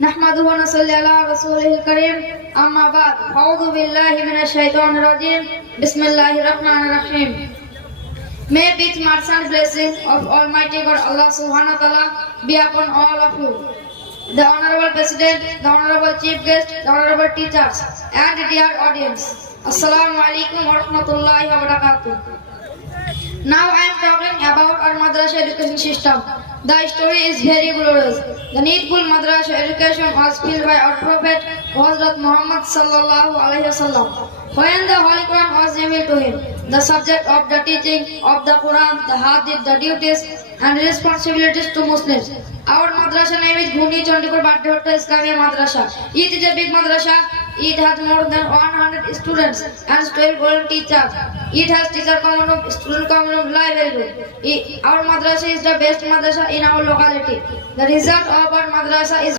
نحمده ونصلي على رسوله الكريم أما بعد أعوذ بالله من الشيطان الرجيم بسم الله الرحمن الرحيم. May peace, mercy and blessings of Almighty God Allah Subhanahu wa Taala be upon all of you. The Honorable President, the Honorable Chief Guest, the Honorable Teachers, and the dear audience. Assalamu alaikum wa rahmatullahi wa barakatuh. Now I am talking about our madrasa education system. The story is very glorious. The needful madrasa education was filled by our Prophet Hazrat Muhammad sallallahu alaihi wasallam. When the Holy Quran was revealed to him, the subject of the teaching of the Quran, the hadith, the duties and responsibilities to Muslims. Our madrasa name is Bhumi Chandipur Bhattacharya Islamia Madrasa. It is a big madrasa. It has more than 100 students and 12 volunteer teachers. It has teacher common room, student common room, library room. Our madrasa is the best madrasa in our locality. The result of our madrasa is